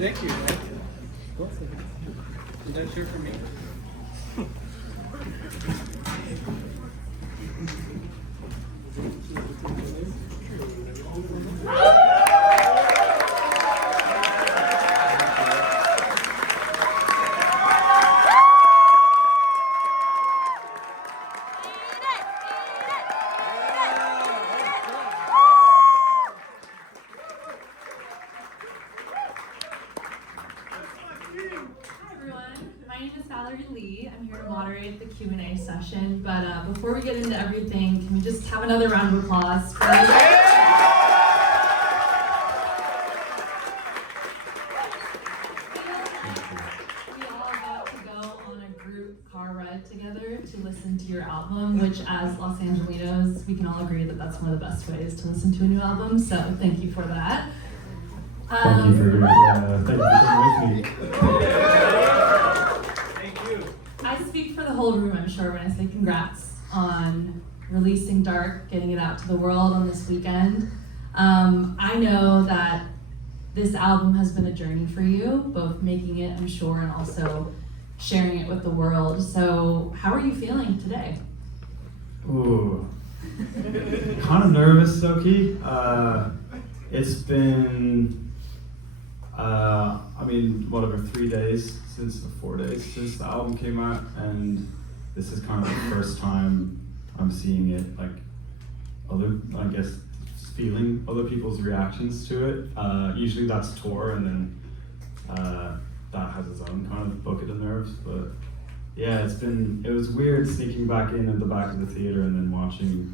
Thank you. Is that shirt for me? I'm here to moderate the Q&A session, but before we get into everything, can we just have another round of applause for us? We all got to go on a group car ride together to listen to your album, which as Los Angelinos, we can all agree that that's one of the best ways to listen to a new album, so thank you for that. Thank you for being with me. I speak for the whole room, I'm sure, when I say congrats on releasing Dark, getting it out to the world on this weekend. I know that this album has been a journey for you, both making it, I'm sure, and also sharing it with the world. So how are you feeling today? Ooh, kind of nervous, Soki. It's been, 3 days since, 4 days since the album came out, and this is kind of the first time I'm seeing it, feeling other people's reactions to it. Usually that's tour, and then that has its own kind of bucket of nerves, but yeah, it was weird sneaking back in at the back of the theater and then watching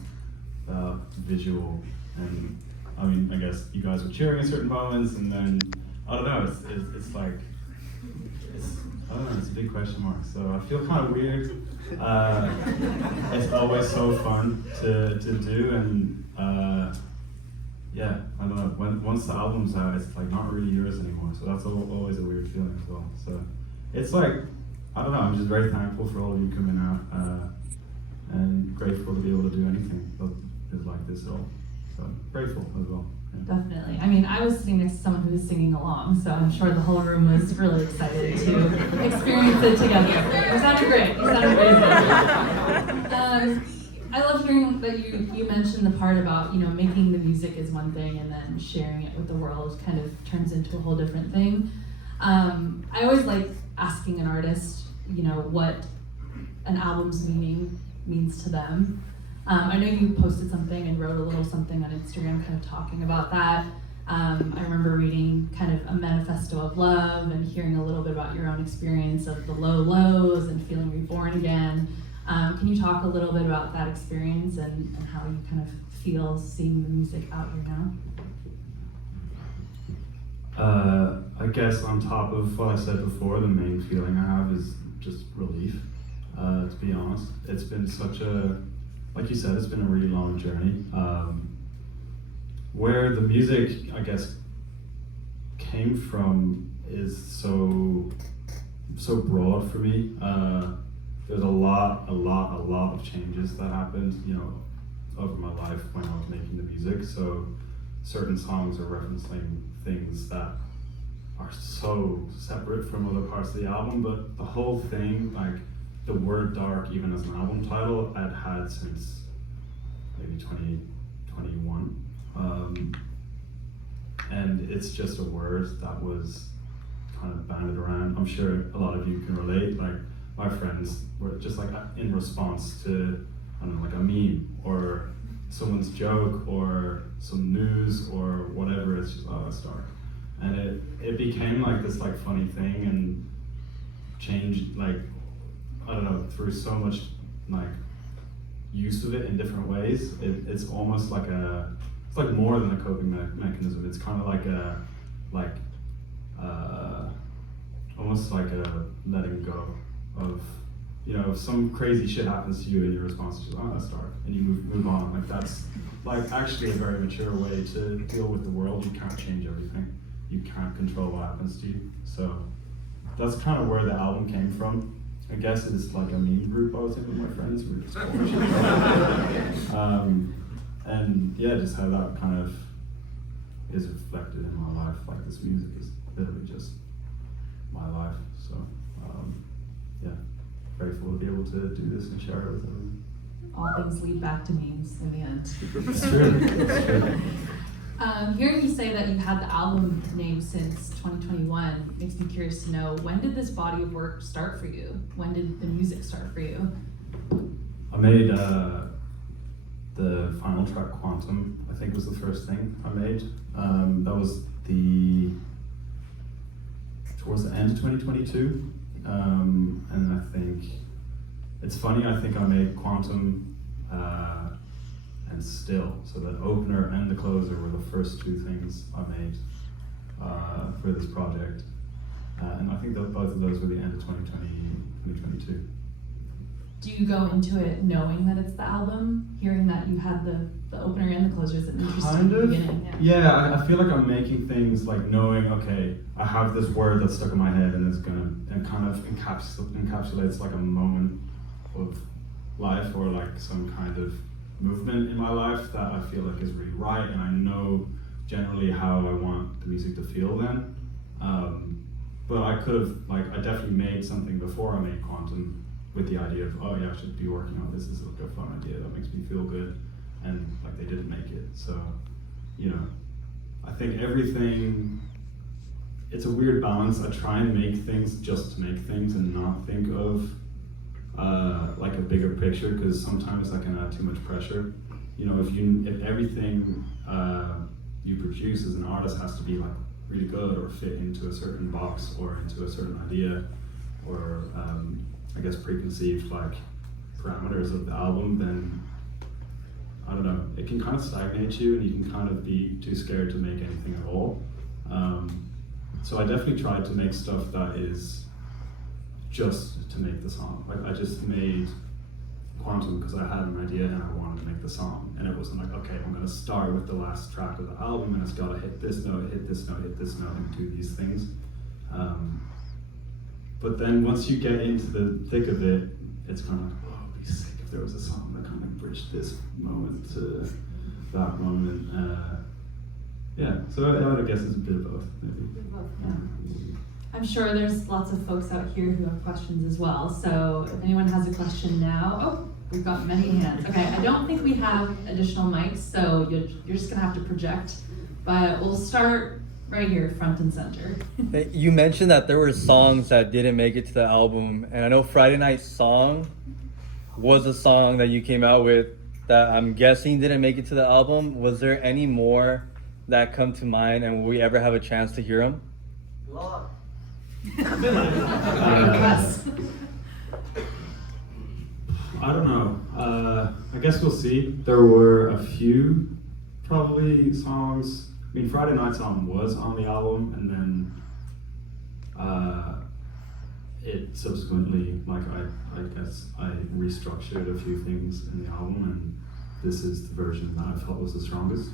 the visual, and I guess you guys were cheering at certain moments, and then, I don't know, it's a big question mark, so I feel kind of weird. It's always so fun to do, and I don't know, once the album's out, it's not really yours anymore, so that's always a weird feeling as well. So it's I don't know, I'm just very thankful for all of you coming out, and grateful to be able to do anything that is like this at all. So grateful as well. Yeah. Definitely. I was sitting next to someone who was singing along, so I'm sure the whole room was really excited to experience it together. You sounded great. You sounded amazing. I love hearing that you mentioned the part about, making the music is one thing and then sharing it with the world kind of turns into a whole different thing. I always like asking an artist, what an album's meaning means to them. I know you posted something and wrote a little something on Instagram kind of talking about that. I remember reading kind of a manifesto of love and hearing a little bit about your own experience of the low lows and feeling reborn again. Can you talk a little bit about that experience and how you kind of feel seeing the music out here now? I guess on top of what I said before, the main feeling I have is just relief, to be honest. It's been like you said, it's been a really long journey. Where the music, I guess, came from is so broad for me. There's a lot of changes that happened, over my life when I was making the music. So certain songs are referencing things that are so separate from other parts of the album, but the whole thing, the word dark, even as an album title, I'd had since maybe 2021. And it's just a word that was kind of banded around. I'm sure a lot of you can relate. My friends were just in response to, I don't know, a meme or someone's joke or some news or whatever. It's just, oh, it's dark. And it became this funny thing and changed, I don't know, through so much use of it in different ways. It's almost it's more than a coping mechanism. It's kind of almost like a letting go of, if some crazy shit happens to you and your response is just, oh, that's dark, and you move on. That's actually a very mature way to deal with the world. You can't change everything. You can't control what happens to you. So that's kind of where the album came from. I guess it's a meme group I was in with my friends. We were just and yeah, just how that kind of is reflected in my life, this music is literally just my life. So yeah, grateful to be able to do this and share it with everyone. All things lead back to memes in the end. It's true. It's true. Hearing you say that you had the album name since 2021 makes me curious to know, when did this body of work start for you? When did the music start for you? I made the final track, Quantum, I think was the first thing I made. That was towards the end of 2022. And I think, it's funny, I think I made Quantum and Still. So the opener and the closer were the first two things I made for this project. And I think that both of those were the end of 2022. Do you go into it knowing that it's the album, hearing that you had the opener and the closer is an interesting Kind of. beginning? Yeah, I feel like I'm making things like knowing, okay, I have this word that's stuck in my head and it's and kind of encapsulates like a moment of life or like some kind of movement in my life that I feel like is really right, and I know generally how I want the music to feel then. But I could have, like, I definitely made something before I made Quantum with the idea of, oh yeah, I should be working on this. This is like a fun idea that makes me feel good, and like they didn't make it. So, you know, I think everything, it's a weird balance. I try and make things just to make things and not think of like a bigger picture, because sometimes that can add too much pressure. You know, if everything you produce as an artist has to be like really good or fit into a certain box or into a certain idea or I guess preconceived like parameters of the album, then I don't know, it can kind of stagnate you and you can kind of be too scared to make anything at all. So I definitely tried to make stuff that is just to make the song. Like I just made Quantum because I had an idea and I wanted to make the song, and it wasn't like, okay, I'm gonna start with the last track of the album and it's gotta hit this note, hit this note, hit this note, and do these things. But then once you get into the thick of it, it's kind of like, oh, it'd be sick if there was a song that kind of bridged this moment to that moment. Yeah, so I guess it's a bit of both, maybe. Yeah. I'm sure there's lots of folks out here who have questions as well. So if anyone has a question now, oh, we've got many hands. Okay, I don't think we have additional mics, so you're just gonna have to project. But we'll start right here, front and center. You mentioned that there were songs that didn't make it to the album, and I know Friday Night Song was a song that you came out with that I'm guessing didn't make it to the album. Was there any more that come to mind, and will we ever have a chance to hear them? I don't know. I guess we'll see. There were a few probably songs. I mean, Friday Night Song was on the album, and then it subsequently, like I guess I restructured a few things in the album, and this is the version that I felt was the strongest.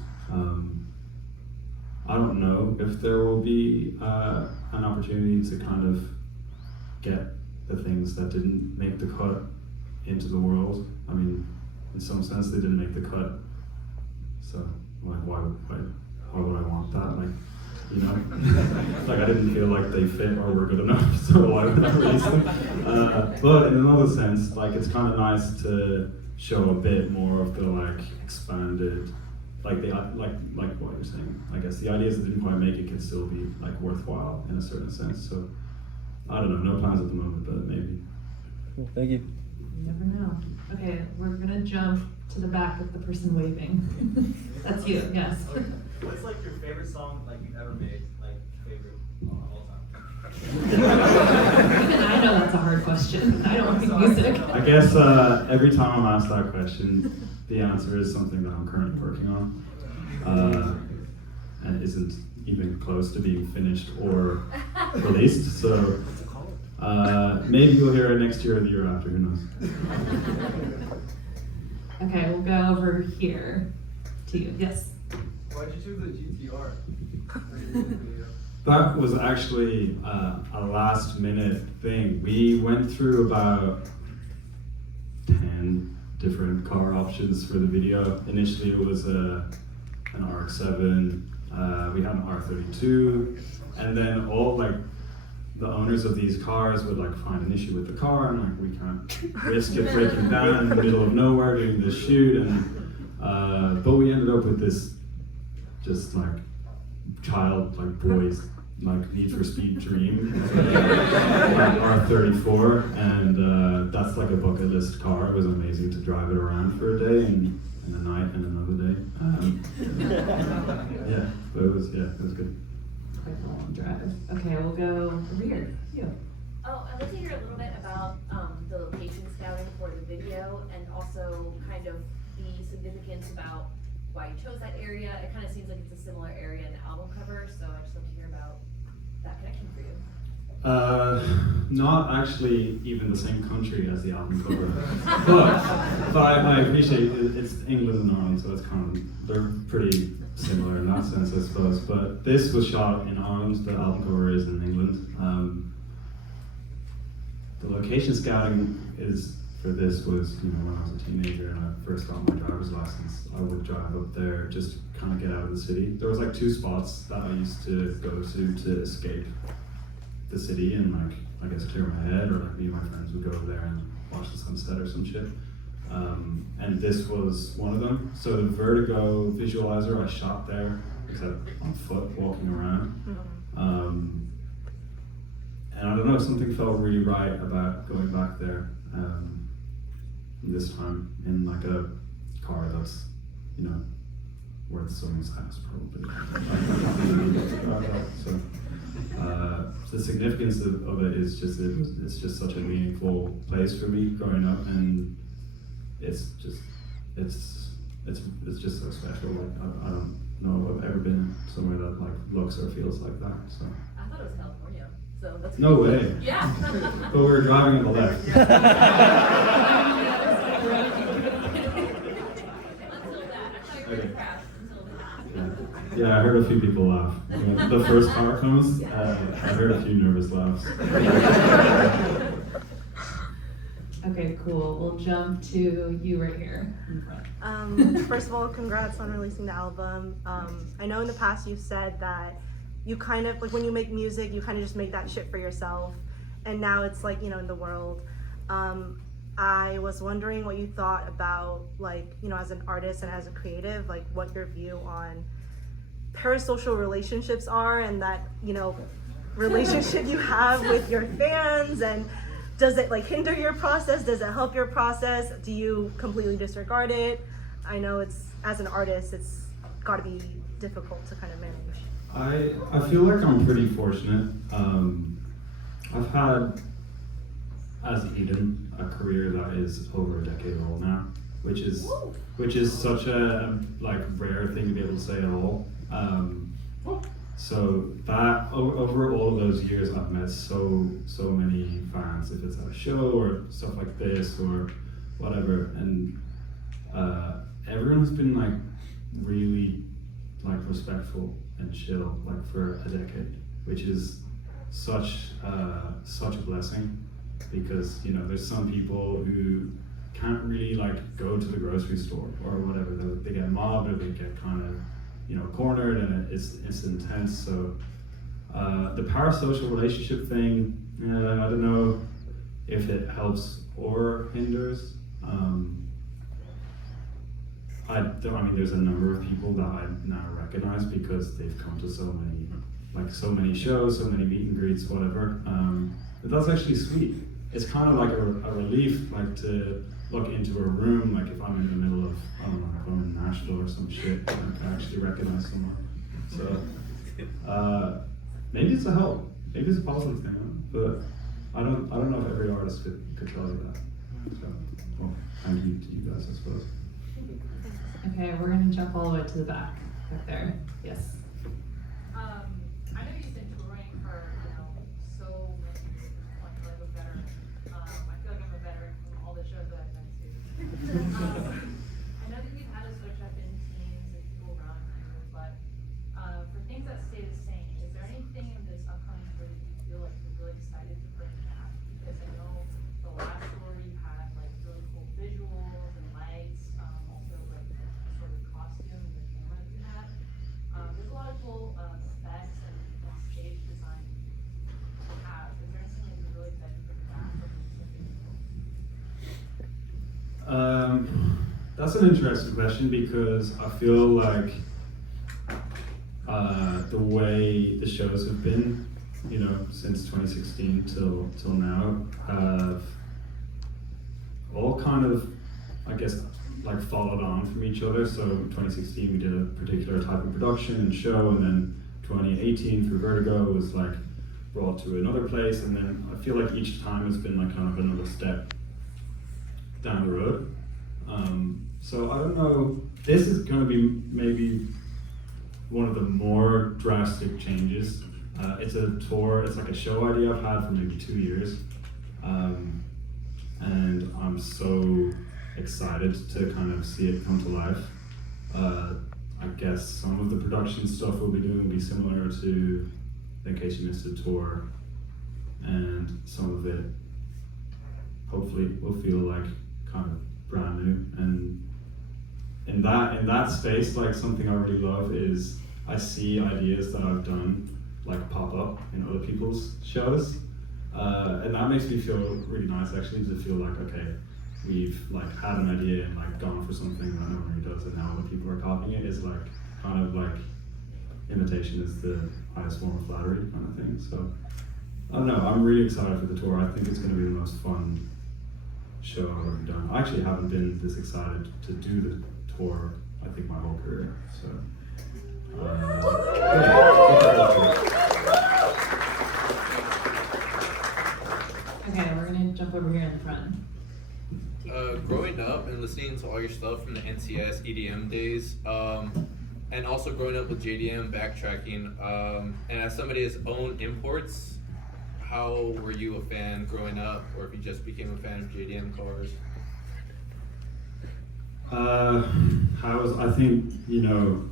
I don't know if there will be an opportunity to kind of get the things that didn't make the cut into the world. I mean, in some sense, they didn't make the cut, so like, why would I want that? Like, you know, like I didn't feel like they fit or were good enough, so why would I release them? But in another sense, like it's kind of nice to show a bit more of the like expanded, like what you're saying. I guess the ideas that didn't quite make it can still be like worthwhile in a certain sense. So I don't know, no plans at the moment, but maybe. Thank you. You never know. Okay, we're gonna jump to the back with the person waving. That's you, yes. What's like your favorite song like you've ever made? Like favorite of all time? Even I know that's a hard question. I don't make music. I guess every time I'm asked that question, the answer is something that I'm currently working on, and isn't even close to being finished or released. So maybe you'll hear it next year or the year after. Who knows? Okay, we'll go over here to you. Yes. Why'd you choose the GTR? That was actually a last minute thing. We went through about 10 different car options for the video. Initially it was an RX-7, We had an R32, and then all like the owners of these cars would like find an issue with the car, and like we can't risk it breaking down in the middle of nowhere doing this shoot, and but we ended up with this just like child like boys like Need for Speed dream, R34, and that's like a bucket list car. It was amazing to drive it around for a day and a night and another day. Yeah, but it was good. Quite a long drive. Okay, we'll go over here. You. Oh, I'd love to hear a little bit about the location scouting for the video, and also kind of the significance about why you chose that area. It kind of seems like it's a similar area in the album cover, so I'd just love to hear about that connection for you. Not actually even the same country as the album cover, but I appreciate it. It's England and Ireland, so it's kind of, they're pretty similar in that sense, I suppose. But this was shot in Ireland. The album cover is in England. The location scouting for this was, when I was a teenager and I first got my driver's license, I would drive up there, just kind of get out of the city. There was like 2 spots that I used to go to escape the city and like, I guess, clear my head, or like me and my friends would go over there and watch the sunset or some shit. And this was one of them. So the Vertigo visualizer I shot there, except on foot, walking around. And I don't know, something felt really right about going back there this time in like a car that's, worth someone's house probably. So the significance of it is just, it's just such a meaningful place for me growing up, and it's just so special. Like I don't know if I've ever been somewhere that like looks or feels like that. So I thought it was California, so that's no cool. way. Yeah. But we were driving on the left. Until that, I thought you were gonna crash until that. Yeah, I heard a few people laugh. When the first car comes, I heard a few nervous laughs. Okay, cool. We'll jump to you right here in front. First of all, congrats on releasing the album. I know in the past you've said that you kind of, like when you make music, you kind of just make that shit for yourself. And now it's like, in the world. I was wondering what you thought about, like, as an artist and as a creative, like what your view on parasocial relationships are, and that, relationship you have with your fans, and does it like hinder your process? Does it help your process? Do you completely disregard it? I know it's, as an artist, it's got to be difficult to kind of manage. I feel like I'm pretty fortunate. I've had, as Eden, a career that is over a decade old now, which is such a like rare thing to be able to say at all. So that over all of those years, I've met so many fans, if it's at a show or stuff like this or whatever, and everyone has been like really like respectful and chill like for a decade, which is such a blessing, because there's some people who can't really like go to the grocery store or whatever. They get mobbed or they get kind of cornered, and it's intense. So the parasocial relationship thing, I don't know if it helps or hinders. I mean, there's a number of people that I now recognize because they've come to so many shows, so many meet and greets, whatever. But that's actually sweet. It's kind of like a relief, like to look into a room, like if I'm in the middle of, I don't know, if I'm in Nashville or some shit, I can actually recognize someone. So maybe it's a help, maybe it's a positive thing, but I don't know if every artist could tell you that. So, well, thank you to you guys, I suppose. Okay, we're gonna jump all the way to the back there. Yes. I know you've been touring for, so many years, like a veteran. I feel like I'm a veteran from all the shows that I've been to. I know that you've had to switch up in teams and people around you, but for things that stay the same, is there anything in this upcoming tour that you feel like you're really excited to bring back? Because I know the last tour you had like really cool visuals and lights, also like the sort of costume and the camera that you had. There's a lot of cool That's an interesting question because I feel like the way the shows have been, you know, since 2016 till now, have all kind of, I guess, like followed on from each other. So 2016 we did a particular type of production and show, and then 2018 through Vertigo was like brought to another place, and then I feel like each time has been like kind of another step down the road. So I don't know, this is going to be maybe one of the more drastic changes. It's a tour, it's like a show idea I've had for maybe 2 years. And I'm so excited to kind of see it come to life. I guess some of the production stuff we'll be doing will be similar to In Case You Missed a Tour, and some of it hopefully will feel like kind of brand new. And in that space, like something I really love is I see ideas that I've done like pop up in other people's shows, and that makes me feel really nice actually, to feel like, okay, we've like had an idea and like gone for something that no one really does, and now other people are copying it. Is like kind of like imitation is the highest form of flattery kind of thing. So I don't know, I'm really excited for the tour. I think it's going to be the most fun show I've ever done. I actually haven't been this excited to do the tour, I think, my whole career. So Okay, we're gonna jump over here in the front. Growing up and listening to all your stuff from the NCS EDM days, and also growing up with JDM backtracking, and as somebody that's owned imports, how were you a fan growing up, or if you just became a fan of JDM cars? I think, you know,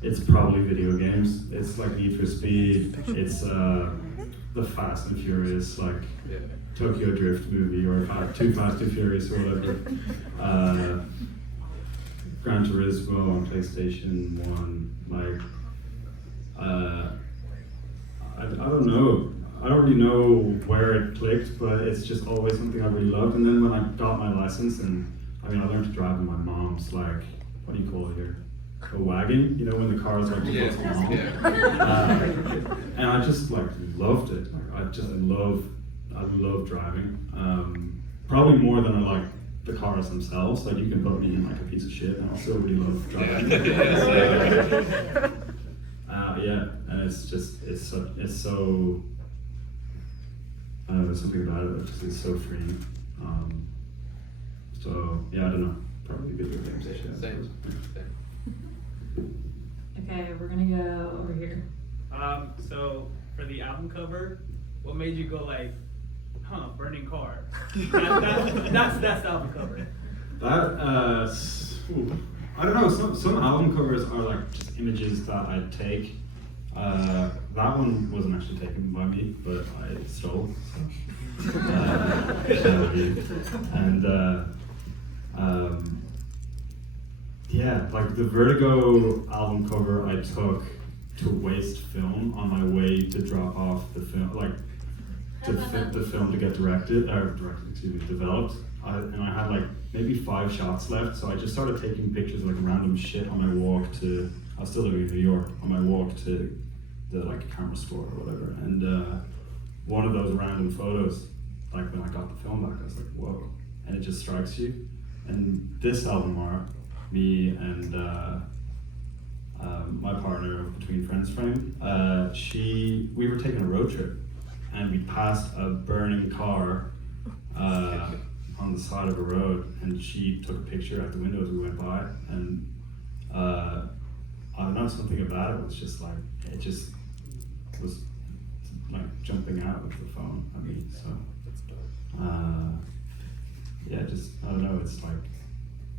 it's probably video games. It's like Need for Speed, it's the Fast and Furious, like Yeah. Tokyo Drift movie, or Too Fast, Too Furious, or whatever. Gran Turismo on PlayStation 1, like, I don't know. I don't really know where it clicked, but it's just always something I really loved. And then when I got my license, and I mean, I learned to drive in my mom's, like, what do you call it here? A wagon, you know, when the car's like, Yeah, and I just like loved it. Like, I love driving. Probably more than I like the cars themselves. Like, you can put me in like a piece of shit, and I'll still really love driving. Yeah, and it's just, it's so, I don't know, there's something about it that just is so freeing. So yeah, I don't know, probably video games. Same. Okay, we're gonna go over here. So for the album cover, what made you go like, burning car? That's the album cover. That, I don't know, some album covers are like just images that I take. That one wasn't actually taken by me, but I stole. And yeah, like the Vertigo album cover I took to waste film on my way to drop off the film, like to fit the film to get developed. And I had like maybe 5 shots left, so I just started taking pictures of like random shit on my walk to, I was still living in New York, on my walk to the like camera store or whatever. And one of those random photos, like when I got the film back, I was like, whoa, and it just strikes you. And this album art, me and my partner of Between Friends Frame, we were taking a road trip, and we passed a burning car on the side of a road, and she took a picture at the window as we went by, and I don't know, something about it was just like, it just was like jumping out with the phone at me, so yeah, just, I don't know, it's like,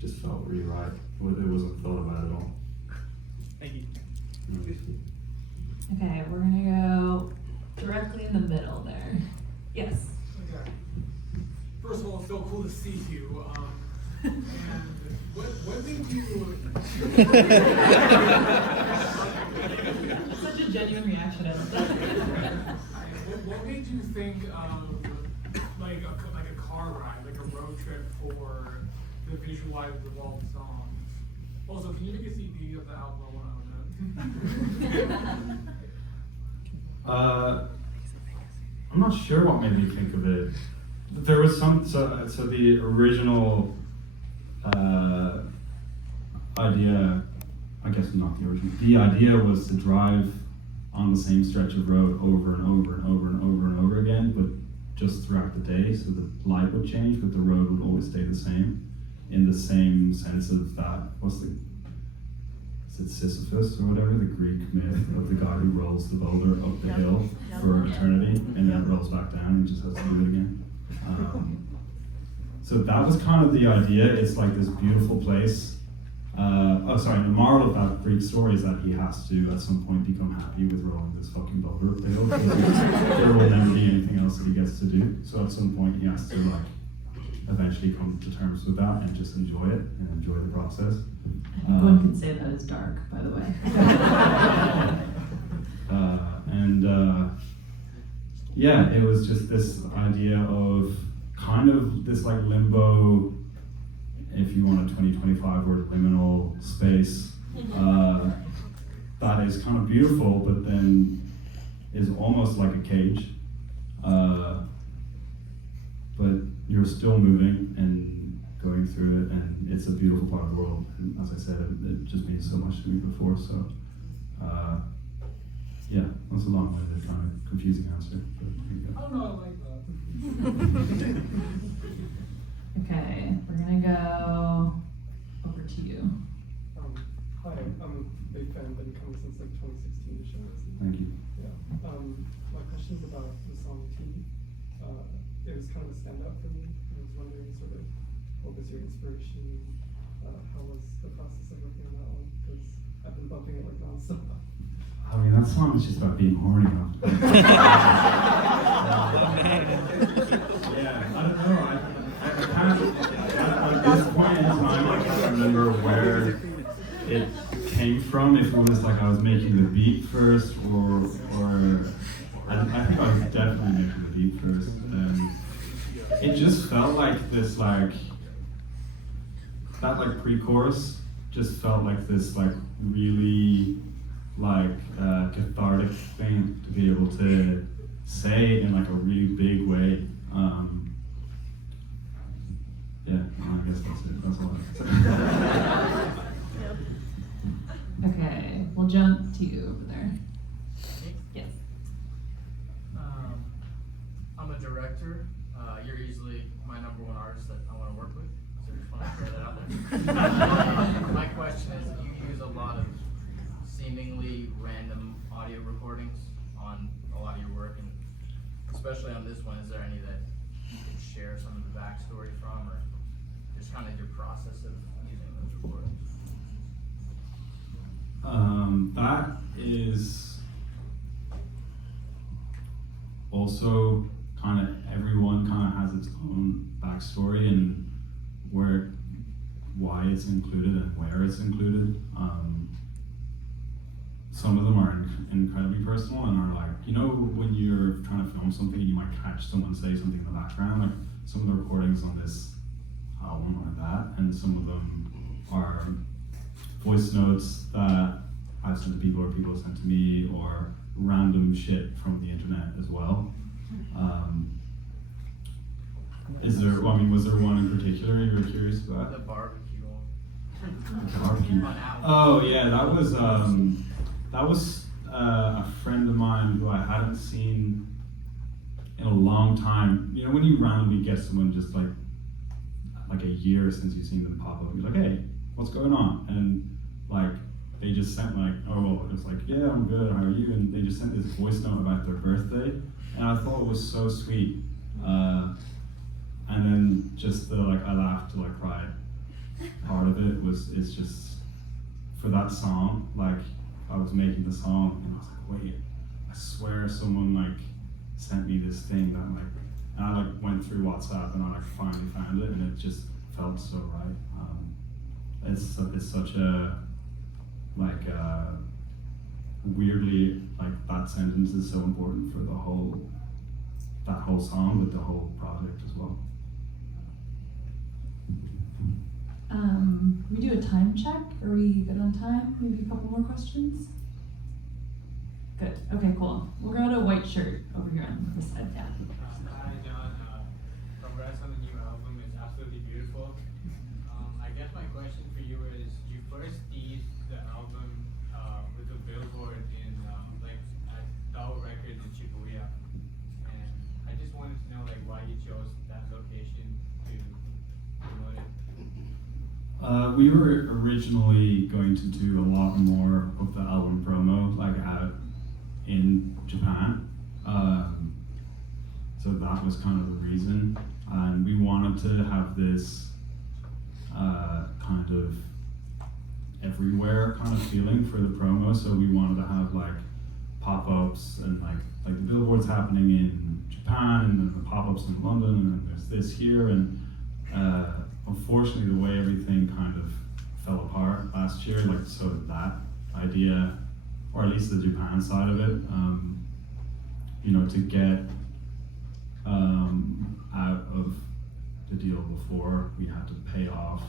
just felt really right. It wasn't thought about at all. Thank you. Okay, we're gonna go directly in the middle there. Yes. Okay. First of all, it's so cool to see you. And what made you? Such a genuine reaction. I love that. What made you think of like a car ride, like a road trip for to visualize the wall songs. Also, can you make a CD of the album? I want to own it. I'm not sure what made me think of it. There was some, so the original idea, I guess not the original, the idea was to drive on the same stretch of road over and over and over and over and over again, but just throughout the day, so the light would change, but the road would always stay the same, in the same sense of that, is it Sisyphus or whatever, the Greek myth of the guy who rolls the boulder up the hill for eternity, and then it rolls back down and just has to do it again. So that was kind of the idea. It's like this beautiful place. The moral of that Greek story is that he has to, at some point, become happy with rolling this fucking boulder up the hill, because there will never be anything else that he gets to do. So at some point, he has to eventually come to terms with that and just enjoy it and enjoy the process. One can say that is dark, by the way. Yeah, it was just this idea of kind of this like limbo, if you want a 2025 word, liminal space that is kind of beautiful, but then is almost like a cage. But you're still moving and going through it, and it's a beautiful part of the world. And as I said, it just means so much to me before. So, yeah, that's a long-winded, kind of confusing answer. Oh no, I like that. Okay, we're gonna go over to you. Hi, I'm a big fan, been coming since like 2016 to shows. Thank you. Yeah. My question is about the song T. It was kind of a standout for me. I was wondering sort of what was your inspiration? How was the process of working on that one? Because I've been bumping it like nonstop. I mean, that song is just about being horny. Yeah, I don't know. I can't, at this point in time, I can't remember where it came from. If it was like I was making the beat first, or I think I was definitely making the beat first. It just felt like this, like that, like pre-chorus just felt like this, like really, like cathartic thing to be able to say in like a really big way. Yeah, I guess that's it. That's all I have to say. Okay, we'll jump to you over there. Yes. I'm a director. You're easily my number one artist that I want to work with, so just want to throw that out there. My question is, you use a lot of seemingly random audio recordings on a lot of your work, and especially on this one, is there any that you could share some of the backstory from, or just kind of your process of using those recordings? That is also kind of, everyone kind of has its own backstory and why it's included and where it's included. Some of them are incredibly personal and are like, you know, when you're trying to film something and you might catch someone say something in the background, like some of the recordings on this album are that, and some of them are voice notes that I've sent to people or people have sent to me, or random shit from the internet as well. Was there one in particular you were curious about? The barbecue one. The barbecue. Oh yeah, that was a friend of mine who I hadn't seen in a long time. You know, when you randomly get someone just like a year since you've seen them pop up, you're like, hey, what's going on? And like, they just sent like, oh, it's like, yeah, I'm good, how are you? And they just sent this voice note about their birthday, and I thought it was so sweet. And then just the like, I laughed to like cry part of it it's just, for that song, like I was making the song and I was like, wait, I swear someone like sent me this thing that like, and I like went through WhatsApp and I like finally found it, and it just felt so right. It's such a like weirdly, like that sentence is so important for that whole song, but the whole project as well. We do a time check. Are we good on time? Maybe a couple more questions? Good. Okay, cool. We'll go to white shirt over here on this side. Yeah. Hi, John. Congrats on the new album. It's absolutely beautiful. I guess my question for you is, you first teased the album with a billboard in at Dow Records in Shibuya, and I just wanted to know why you chose that location to promote it. We were originally going to do a lot more of the album promo, out in Japan. So that was kind of the reason. And we wanted to have this kind of everywhere kind of feeling for the promo. So we wanted to have pop-ups and like the billboards happening in Japan, and then the pop-ups in London, and then there's this here. And unfortunately, the way everything kind of fell apart last year, so did that idea, or at least the Japan side of it. To get out of the deal before, we had to pay off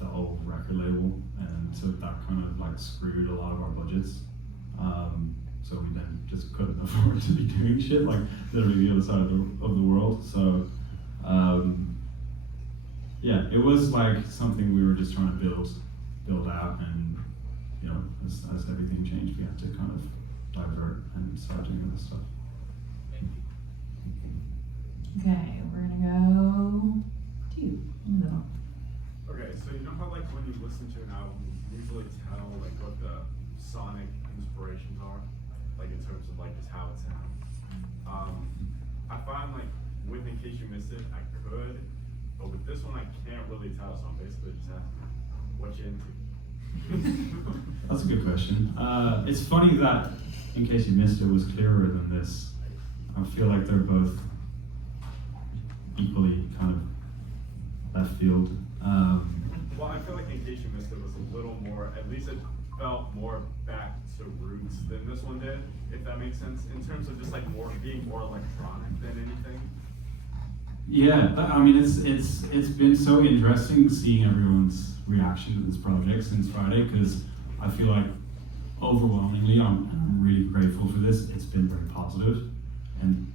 the old record label, and so that kind of screwed a lot of our budgets. So we then just couldn't afford to be doing shit literally the other side of the world. So yeah, it was something we were just trying to build out, and as everything changed, we had to kind of divert and start doing other stuff. Okay, we're gonna go to you in the middle. Okay, so you know how when you listen to an album, you usually tell what the sonic inspirations are, in terms of just how it sounds. I find with In Case You Missed It, I could, but with this one I can't really tell, so I'm basically just asking what you into. That's a good question. It's funny that In Case You Missed It was clearer than this. I feel like they're both equally kind of left field. Well, I feel like In Case You Missed It was a little more, at least it felt more back to roots than this one did, if that makes sense, in terms of just being more electronic than anything. Yeah, I mean, it's been so interesting seeing everyone's reaction to this project since Friday, because I feel like overwhelmingly I'm really grateful for this. It's been very positive, and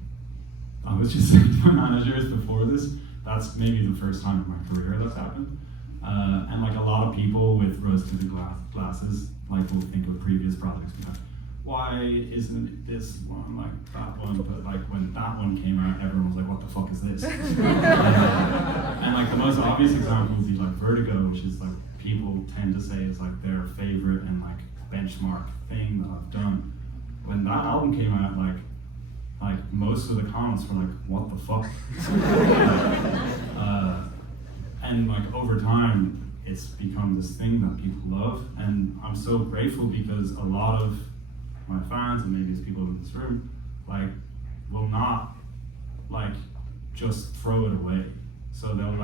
I was just saying to my managers before this, that's maybe the first time in my career that's happened. And a lot of people with rose-tinted glasses will think of previous projects and be like, why isn't this one like that one? But when that one came out, everyone was like, what the fuck is this? And the most obvious example would be Vertigo, which is people tend to say is their favorite and benchmark thing that I've done. When that album came out, most of the comments were what the fuck? And over time, it's become this thing that people love, and I'm so grateful because a lot of my fans, and maybe it's people in this room, will not just throw it away. So they'll be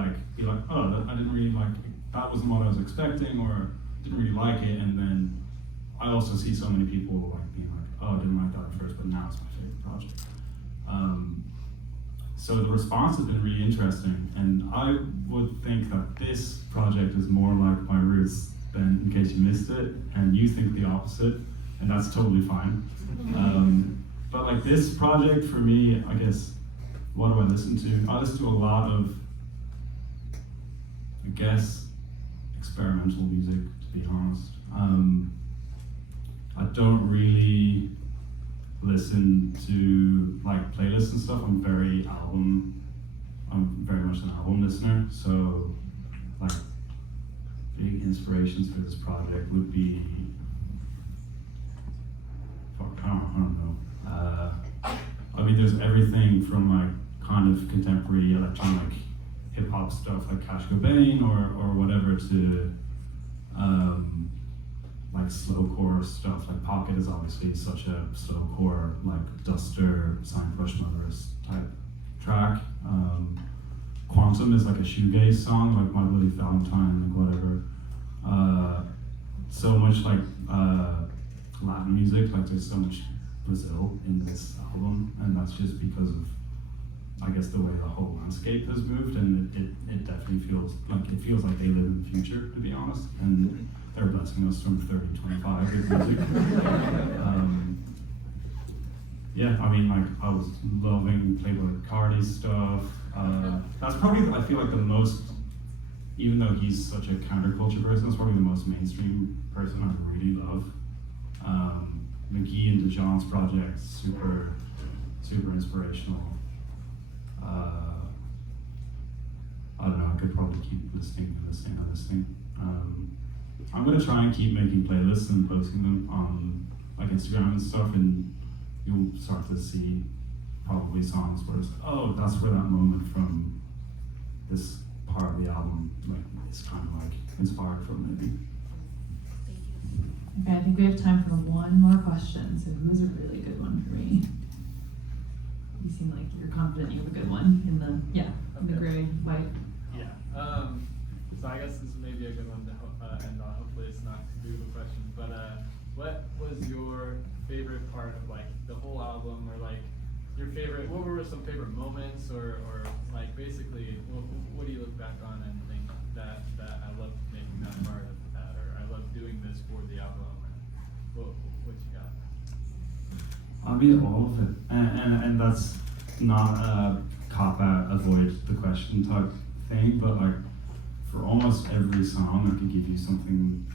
like, oh, I didn't really that wasn't what I was expecting, or didn't really like it. And then I also see so many people being like, oh, I didn't like that at first, but now it's my favorite project. So the response has been really interesting, and I would think that this project is more like my roots than In Case You Missed It, and you think the opposite, and that's totally fine. But this project for me, I guess, what do I listen to? I listen to a lot of, I guess, experimental music, to be honest. I don't really listen to playlists and stuff. I'm very much an album listener. So big inspirations for this project would be, I don't know. I mean, there's everything from kind of contemporary electronic hip hop stuff like Cash Cobain or whatever to slowcore stuff. Pocket is obviously such a slowcore, Duster, Signed Crush Mothers type track. Quantum is a shoegaze song, My Bloody Valentine, whatever. So much Latin music, there's so much Brazil in this album, and that's just because of I guess the way the whole landscape has moved, and it definitely feels like they live in the future, to be honest, and they're blessing us from 30 to 25 with music. Yeah, I mean, like, I was loving Playboy Cardi's stuff. That's probably, I feel like, the most, even though he's such a counterculture person, that's probably the most mainstream person I really love. McGee and DeJohn's project, super inspirational. I don't know, I could probably keep listening. I'm gonna try and keep making playlists and posting them on like Instagram and stuff, and you'll start to see probably songs where it's like, oh, that's where that moment from this part of the album like is kind of like inspired from, maybe. Okay, I think we have time for one more question. So who's a really good one for me? You seem like you're confident you have a good one in the gray, white. Yeah. So I guess this may be a good one to end on. Hopefully it's not too big of a question. But what was your favorite part of like the whole album, or like your favorite? What were some favorite moments, or like basically, what do you look back on and think that I love making that part of that, or I love doing this for the album? Or what you got? I mean, all of it, and that's not a cop out, avoid the question type thing, but like for almost every song, I could give you something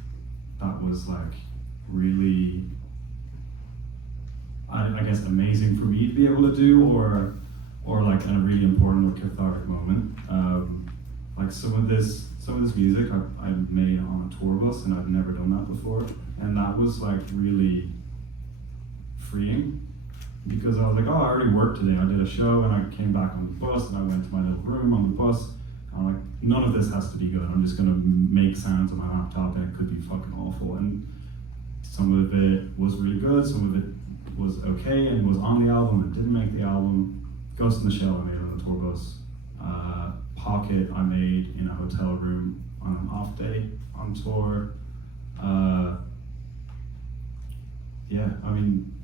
that was like really, I guess, amazing for me to be able to do, or like a really important or cathartic moment. Like some of this music I made on a tour bus, and I've never done that before, and that was like really freeing, because I was like, oh, I already worked today. I did a show and I came back on the bus and I went to my little room on the bus. And I'm like, none of this has to be good. I'm just gonna make sounds on my laptop and it could be fucking awful. And some of it was really good, some of it was okay and was on the album and didn't make the album. Ghost in the Shell I made on the tour bus. Pocket I made in a hotel room on an off day on tour. Yeah, I mean,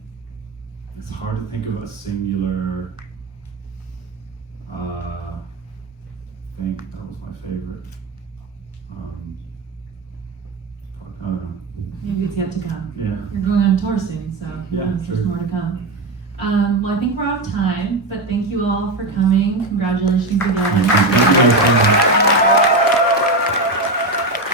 it's hard to think of a singular thing that was my favorite. I don't know. Maybe it's yet to come. Yeah. You're going on tour soon, so Yeah, there's true. more to come. Well, I think we're out of time, but thank you all for coming. Congratulations again. Thank you.